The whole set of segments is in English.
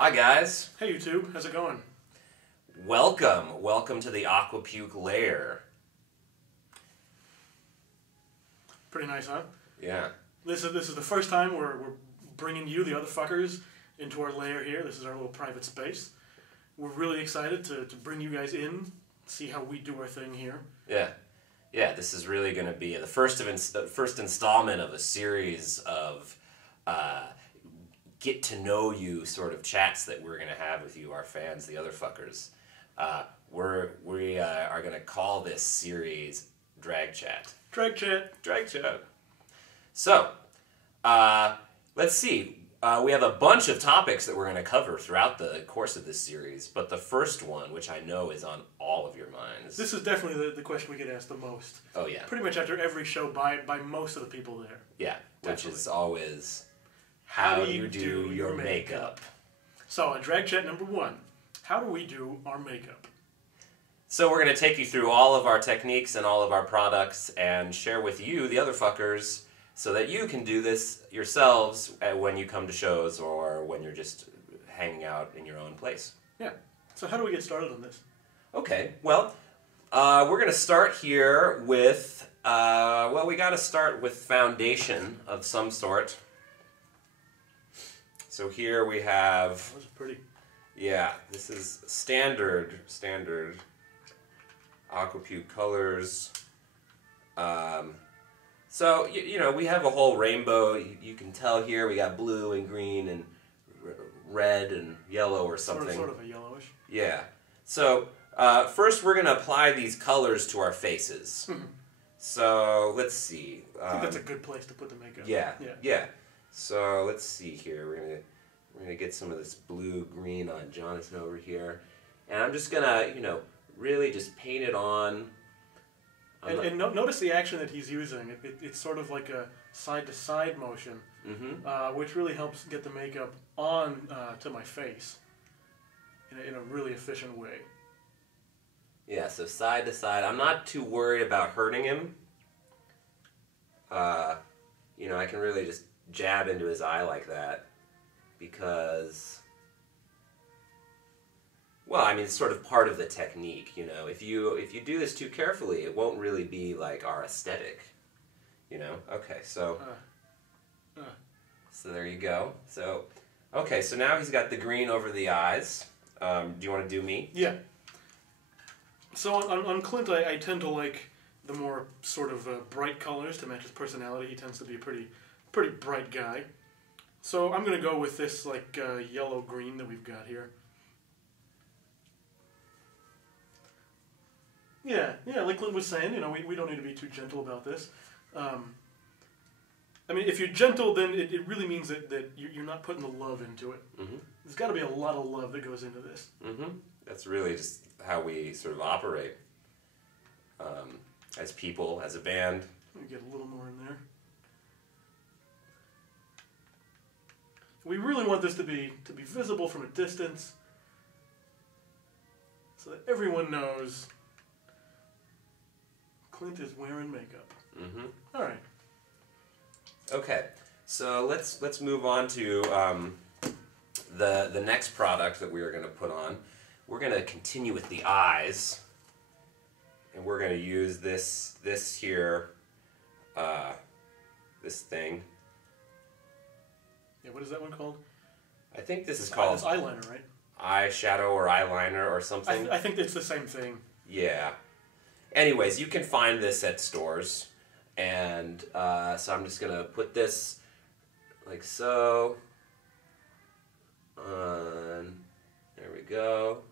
Hi guys. Hey YouTube, how's it going? Welcome to the Aquapuke lair. Pretty nice, huh? Yeah. This is the first time we're bringing you, the other fuckers, into our lair here. This is our little private space. We're really excited to bring you guys in, see how we do our thing here. Yeah, this is really going to be the first installment of a series of get to know you sort of chats that we're going to have with you, our fans, the other fuckers. We are going to call this series DragChat. DragChat. So, let's see. We have a bunch of topics that we're going to cover throughout the course of this series, but the first one, which I know is on all of your minds. This is definitely the question we get asked the most. Oh, yeah. Pretty much after every show by most of the people there. Yeah, which Definitely. is always, how do you do your makeup? So, DragChat number 1. How do we do our makeup? So we're going to take you through all of our techniques and all of our products and share with you, the other fuckers, so that you can do this yourselves when you come to shows or when you're just hanging out in your own place. Yeah. So how do we get started on this? Okay, well, we're going to start here with, we got to start with foundation of some sort. So here we have... Those are pretty. Yeah, this is standard Aquapuke colors. So, you know, we have a whole rainbow. You can tell here we got blue and green and red and yellow or something. Sort of a yellowish. Yeah. So, first we're going to apply these colors to our faces. So, let's see. I think that's a good place to put the makeup. Yeah. So, let's see here. We're gonna get some of this blue-green on Jonathan over here. And I'm just going to, you know, really just paint it on. And notice the action that he's using. It's sort of like a side-to-side motion, which really helps get the makeup on to my face in a really efficient way. Yeah, so side to side. I'm not too worried about hurting him. You know, I can really just jab into his eye like that because... Well, I mean, it's sort of part of the technique, you know. If you do this too carefully, it won't really be like our aesthetic, you know. Okay, so there you go. So, okay, so now he's got the green over the eyes. Do you want to do me? Yeah. So on Clint, I tend to like the more sort of bright colors to match his personality. He tends to be a pretty bright guy. So I'm gonna go with this like yellow green that we've got here. Yeah, like Clint was saying, you know, we don't need to be too gentle about this. I mean, if you're gentle, then it really means that you're not putting the love into it. There's got to be a lot of love that goes into this. That's really just how we sort of operate as people, as a band. Let me get a little more in there. We really want this to be visible from a distance, so that everyone knows Clint is wearing makeup. All right. Okay, so let's move on to the next product that we are going to put on. We're going to continue with the eyes, and we're going to use this here, this thing. Yeah, what is that one called? I think this is called... It's eyeliner, right? Eyeshadow or eyeliner or something. I think it's the same thing. Yeah. Anyways, you can find this at stores, and so I'm just going to put this like so on. There we go.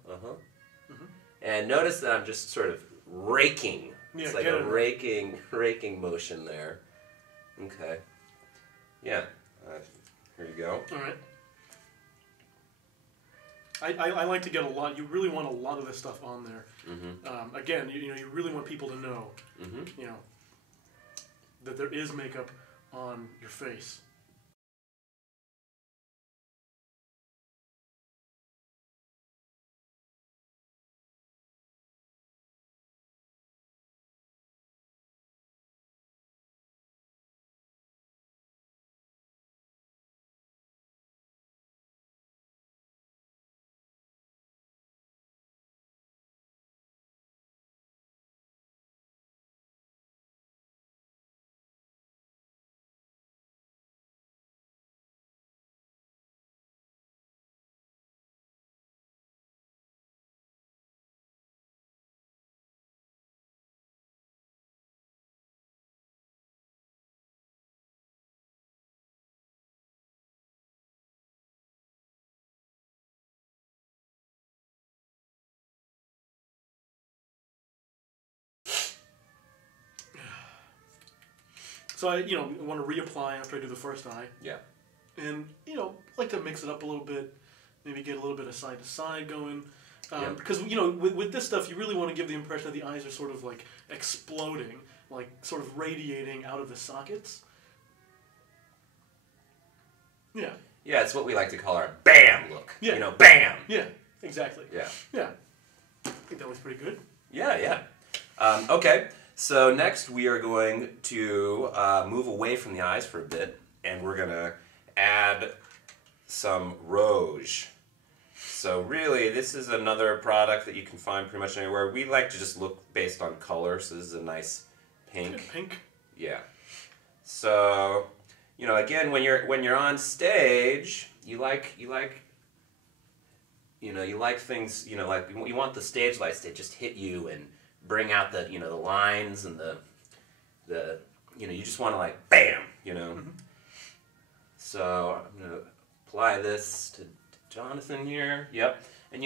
And notice that I'm just sort of raking. Yeah, it's like a raking motion there. Okay. Yeah. Here you go. All right. I like to get a lot. You really want a lot of this stuff on there. Again, you really want people to know, you know, that there is makeup on your face. So I want to reapply after I do the first eye. Yeah. And like to mix it up a little bit, maybe get a little bit of side to side going. Because with this stuff, you really want to give the impression that the eyes are sort of like exploding, like sort of radiating out of the sockets. Yeah. Yeah, it's what we like to call our BAM look. Yeah. BAM! Yeah, exactly. Yeah. Yeah. I think that was pretty good. Yeah. Okay, so next we are going to move away from the eyes for a bit, and we're going to add some rouge. So really, this is another product that you can find pretty much anywhere. We like to just look based on color, so this is a nice pink. Good pink. Yeah. So, again, when you're on stage, you like things, like you want the stage lights to just hit you and bring out the the lines and the you just want to like bam, Mm-hmm. So I'm gonna apply this to Jonathan here. Yep. And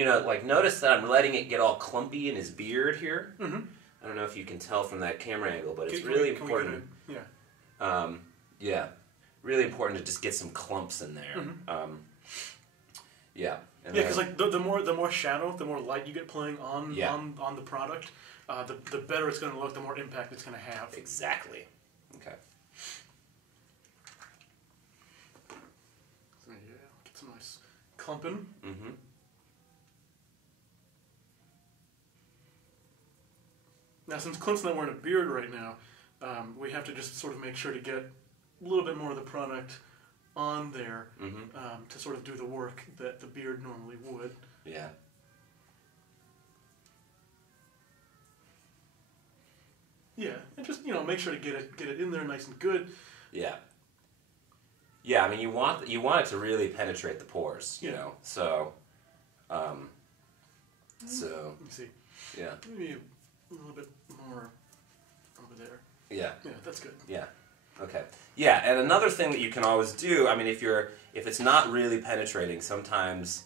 notice that I'm letting it get all clumpy in his beard here. Mm-hmm. I don't know if you can tell from that camera angle, but it's Can really we important. Yeah. Yeah, really important to just get some clumps in there. Mm-hmm. Yeah. Yeah, because like the more shadow, the more light you get playing on the product, the better it's going to look, the more impact it's going to have. Exactly. Okay. So, yeah, get some nice clumping. Mm-hmm. Now, since Clint's not wearing a beard right now, we have to just sort of make sure to get a little bit more of the product on there to sort of do the work that the beard normally would. Yeah. Yeah, and just make sure to get it in there nice and good. Yeah. Yeah, I mean you want it to really penetrate the pores, So Let me see. Yeah. Maybe a little bit more over there. Yeah. Yeah, that's good. Yeah. Okay. Yeah, and another thing that you can always do, I mean, if it's not really penetrating, sometimes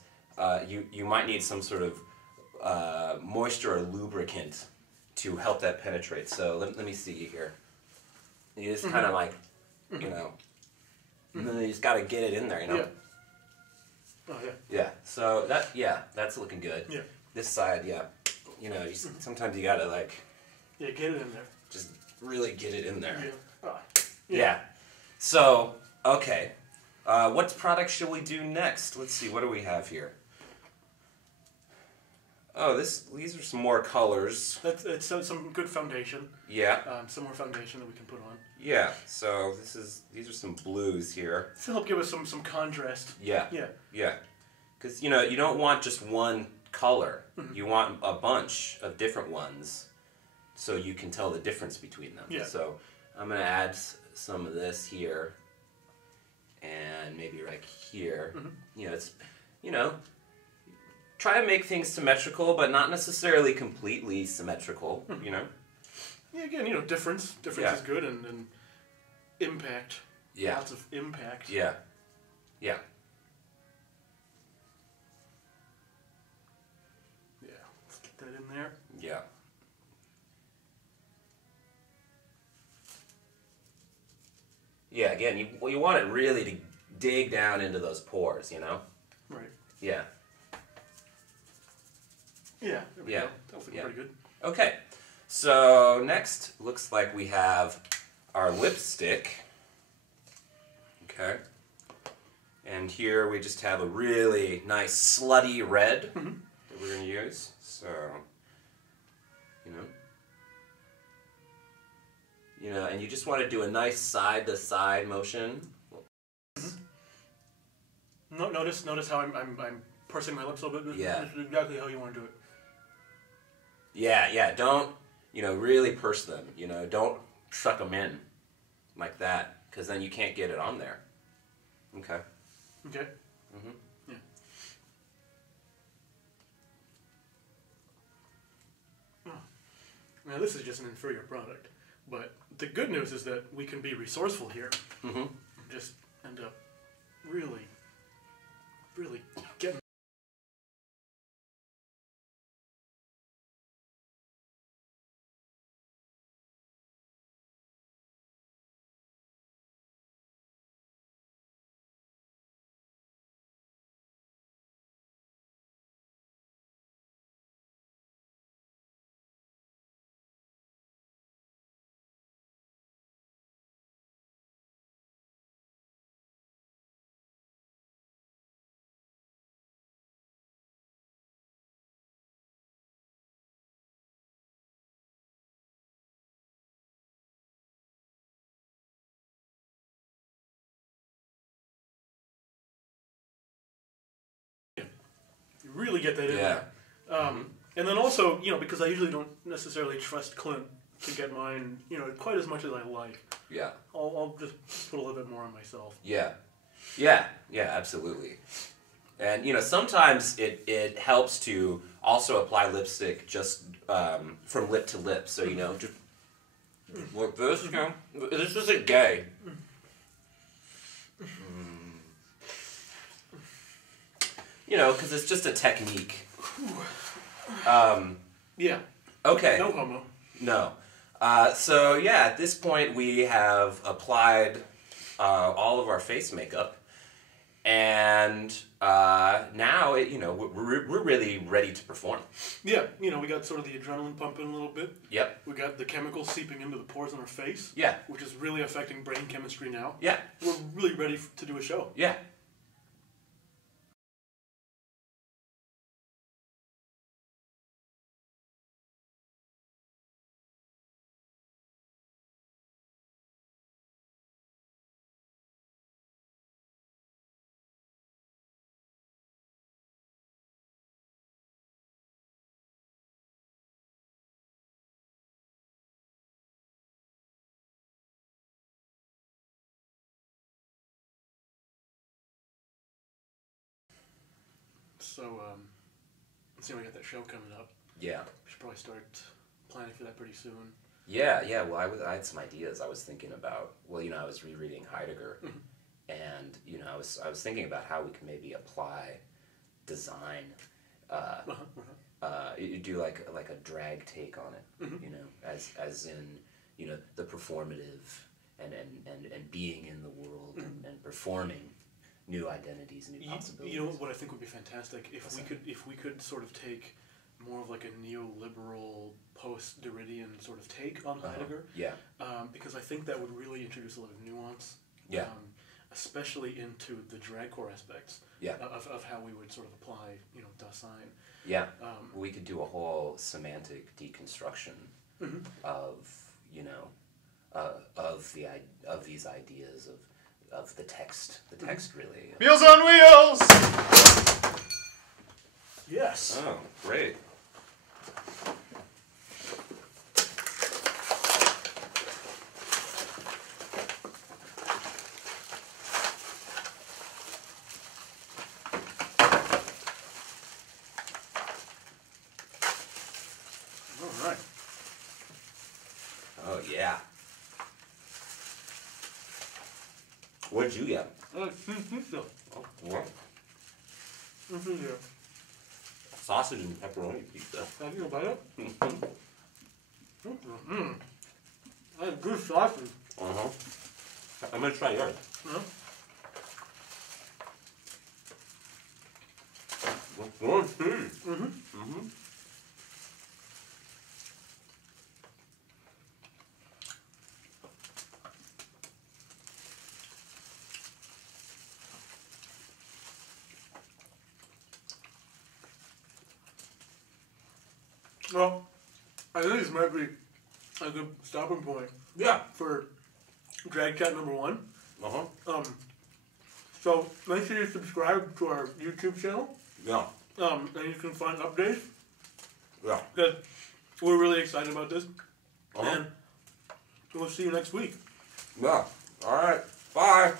you might need some sort of moisture or lubricant to help that penetrate. So let me see here. You just kind of like, you just got to get it in there, Yeah. Oh yeah. Yeah. So that's looking good. Yeah. This side, sometimes you gotta like. Yeah, get it in there. Just really get it in there. Yeah. Yeah. So, okay. What product should we do next? Let's see, what do we have here? Oh, these are some more colors. It's some good foundation. Yeah. Some more foundation that we can put on. Yeah. So these are some blues here. To help give us some contrast. Yeah. Yeah. Yeah. Because you don't want just one color. Mm-hmm. You want a bunch of different ones, so you can tell the difference between them. Yeah. So I'm gonna add some of this here, and maybe right here. Mm-hmm. It's try to make things symmetrical, but not necessarily completely symmetrical. Mm-hmm. Yeah, again, difference is good, and impact. Yeah. Lots of impact. Yeah. Yeah. Yeah. Let's get that in there. Yeah. Yeah, again, you want it really to dig down into those pores, Right. Yeah. Yeah. There we Yeah. go. That's looking pretty good. Okay. So next, looks like we have our lipstick. Okay. And here we just have a really nice slutty red that we're going to use. So, and you just want to do a nice side-to-side motion. Notice how I'm pursing my lips a little bit. Yeah. This is exactly how you want to do it. Yeah. Don't, really purse them. Don't suck them in like that, because then you can't get it on there. Okay. Okay. Mm-hmm. Yeah. Oh. Now this is just an inferior product, but the good news is that we can be resourceful here. Mm-hmm. Just end up really getting really get that in Yeah. there. And then also, because I usually don't necessarily trust Clint to get mine, quite as much as I like. Yeah. I'll just put a little bit more on myself. Yeah. Yeah. Yeah, absolutely. And, sometimes it helps to also apply lipstick just from lip to lip. So, just like this, this isn't gay. Because it's just a technique. Yeah. Okay. No homo. No. So, at this point we have applied all of our face makeup. And now, we're really ready to perform. Yeah, we got sort of the adrenaline pumping a little bit. Yep. We got the chemicals seeping into the pores on our face. Yeah. Which is really affecting brain chemistry now. Yeah. We're really ready to do a show. Yeah. So, we got that show coming up. Yeah. We should probably start planning for that pretty soon. Yeah. Well, I had some ideas. I was thinking about. Well, I was rereading Heidegger, and I was thinking about how we could maybe apply design. You do like a drag take on it. As in the performative and being in the world and performing new identities, new possibilities. What I think would be fantastic if we could sort of take more of like a neoliberal post-Derridian sort of take on Heidegger. Yeah. Because I think that would really introduce a lot of nuance. Yeah. Especially into the dragcore aspects. Yeah. Of how we would sort of apply, Dasein. Yeah. We could do a whole semantic deconstruction of of these ideas of the text. The text really. Meals on Wheels! Yes. Oh, great. All right. Oh, yeah. What did you get? Pizza. Oh, what? Yeah. Sausage and pepperoni pizza. Have you bite it? That's good sausage. Uh-huh. I'm gonna try yours. Huh? Good too. Well, I think this might be a good stopping point. Yeah. For DragChat number 1. Uh-huh. So make sure you subscribe to our YouTube channel. Yeah. And you can find updates. Yeah. Because we're really excited about this. Uh-huh. And we'll see you next week. Yeah. All right. Bye.